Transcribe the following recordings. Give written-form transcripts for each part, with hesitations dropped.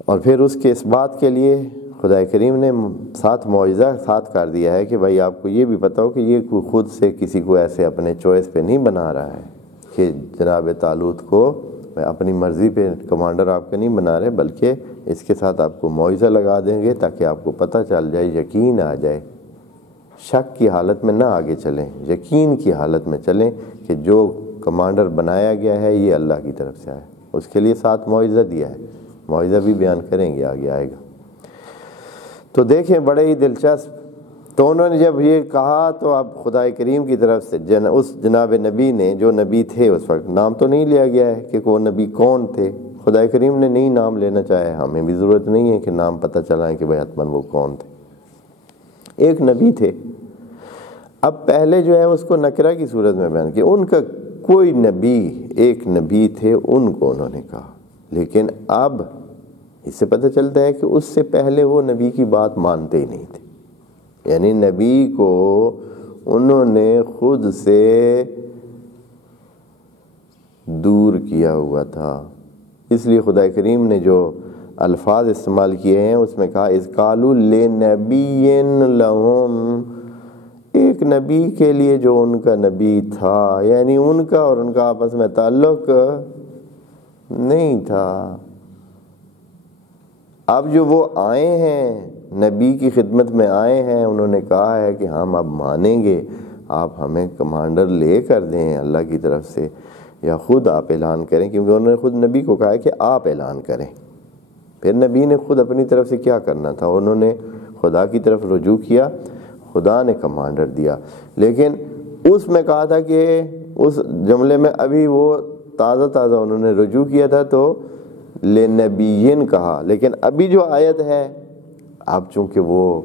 اور پھر اس کے اس بات کے لیے خدا کریم نے ساتھ معجزہ ساتھ کر دیا ہے کہ بھائی آپ کو یہ بھی پتہ ہو کہ یہ خود سے کسی کو ایسے اپنے چوائس پہ نہیں بنا رہا ہے کہ جناب طالوت کو اپنی مرضی پہ کمانڈر آپ کا نہیں بنا رہے، بلکہ اس کے ساتھ آپ کو معجزہ لگا دیں گے تاکہ آپ کو پتہ چل جائے، یقین آ جائے، شک کی حالت میں نہ آگے چلیں، یقین کی حالت میں چلیں کہ جو کمانڈر بنایا گیا ہے یہ اللہ کی طرف سے آیا۔ اس کے لیے ساتھ معجزہ دیا ہے، معجزہ بھی بیان کریں گے، آگے آئے گا۔ تو دیکھیں بڑے ہی دلچسپ، تو انہوں نے جب یہ کہا تو اب خدا کریم کی طرف سے اس جناب نبی نے، جو نبی تھے اس وقت، نام تو نہیں لیا گیا ہے کہ وہ نبی کون تھے، خدا کریم نے نہیں نام لینا چاہے، ہمیں بھی ضرورت نہیں ہے کہ نام پتہ چلائیں کہ بھائی حتماً وہ کون تھے۔ ایک نبی تھے، اب پہلے جو ہے اس کو نکرہ کی صورت میں بیان کیا، ان کا کوئی نبی، ایک نبی تھے، ان کو انہوں نے کہا، لیکن اب اس سے پتہ چلتا ہے کہ اس سے پہلے وہ نبی کی بات مانتے ہی نہیں تھے، یعنی نبی کو انہوں نے خود سے دور کیا ہوا تھا۔ اس لیے خدا کریم نے جو الفاظ استعمال کیے ہیں اس میں کہا اذ قالوا لنبی لہم، ایک نبی کے لیے جو ان کا نبی تھا، یعنی ان کا اور ان کا آپس میں تعلق نہیں تھا۔ اب جو وہ آئے ہیں، نبی کی خدمت میں آئے ہیں، انہوں نے کہا ہے کہ ہم اب مانیں گے، آپ ہمیں کمانڈر لے کر دیں اللہ کی طرف سے، یا خود آپ اعلان کریں، کیونکہ انہوں نے خود نبی کو کہا ہے کہ آپ اعلان کریں۔ پھر نبی نے خود اپنی طرف سے کیا کرنا تھا، انہوں نے خدا کی طرف رجوع کیا، خدا نے کمانڈر دیا، لیکن اس میں کہا تھا کہ اس جملے میں ابھی وہ تازہ انہوں نے رجوع کیا تھا تو لنبیین کہا، لیکن ابھی جو آیت ہے، اب چونکہ وہ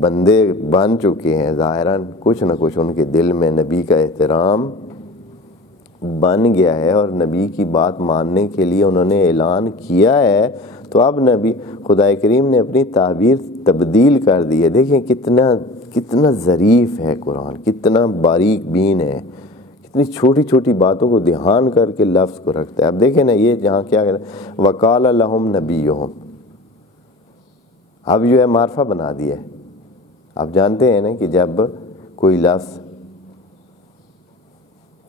بندے بن چکے ہیں، ظاہراً کچھ نہ کچھ ان کے دل میں نبی کا احترام بن گیا ہے اور نبی کی بات ماننے کے لیے انہوں نے اعلان کیا ہے، تو اب نبی خدا کریم نے اپنی تعبیر تبدیل کر دی ہے۔ دیکھیں کتنا ظریف ہے قرآن، کتنا باریک بین ہے، کتنی چھوٹی چھوٹی باتوں کو دھیان کر کے لفظ کو رکھتا ہے۔ اب دیکھیں نا، یہ جہاں کیا کہتا ہے وَقَالَ لَهُمْ نَبِيُّهُمْ، اب جو ہے معرفہ بنا دیا ہے۔ آپ جانتے ہیں نا کہ جب کوئی لفظ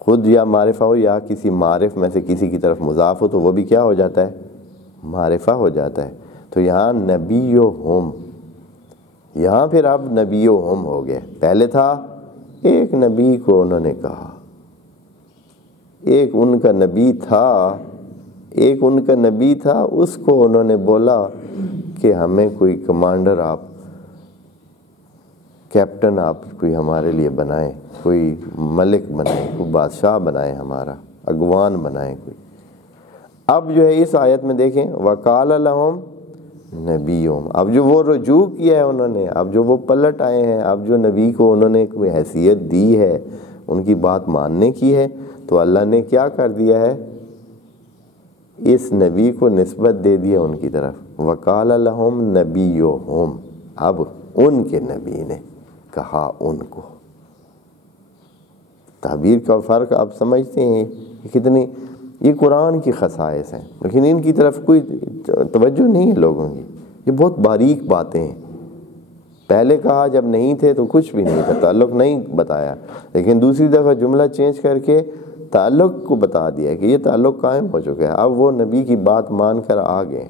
خود یا معرفہ ہو یا کسی معرف میں سے کسی کی طرف مضاف ہو تو وہ بھی کیا ہو جاتا ہے، معرفہ ہو جاتا ہے۔ تو یہاں نبیہم، یہاں پھر اب نبیہم ہو گئے، پہلے تھا ایک نبی کو انہوں نے کہا، ایک ان کا نبی تھا، اس کو انہوں نے بولا کہ ہمیں کوئی کمانڈر آپ، کیپٹن آپ کوئی ہمارے لیے بنائیں، کوئی ملک بنائیں، کوئی بادشاہ بنائیں، ہمارا اگوان بنائیں کوئی۔ اب جو ہے اس آیت میں دیکھیں وَقَالَ لَهُمْ نَبِيُّهُمْ، اب جو وہ رجوع کیا ہے انہوں نے، اب جو وہ پلٹ آئے ہیں، اب جو نبی کو انہوں نے کوئی حیثیت دی ہے، ان کی بات ماننے کی ہے، تو اللہ نے کیا کر دیا ہے، اس نبی کو نسبت دے دیا ان کی طرف، وَقَالَ لَهُمْ نَبِيُّهُمْ، اب ان کے نبی نے کہا ان کو۔ تعبیر کا فرق آپ سمجھتے ہیں کتنی، یہ قرآن کی خصائص ہیں، لیکن ان کی طرف کوئی توجہ نہیں ہے لوگوں کی، یہ بہت باریک باتیں ہیں۔ پہلے کہا جب نہیں تھے تو کچھ بھی نہیں تھا، تعلق نہیں بتایا، لیکن دوسری دفعہ جملہ چینج کر کے تعلق کو بتا دیا کہ یہ تعلق قائم ہو چکا ہے، اب وہ نبی کی بات مان کر آ گئے۔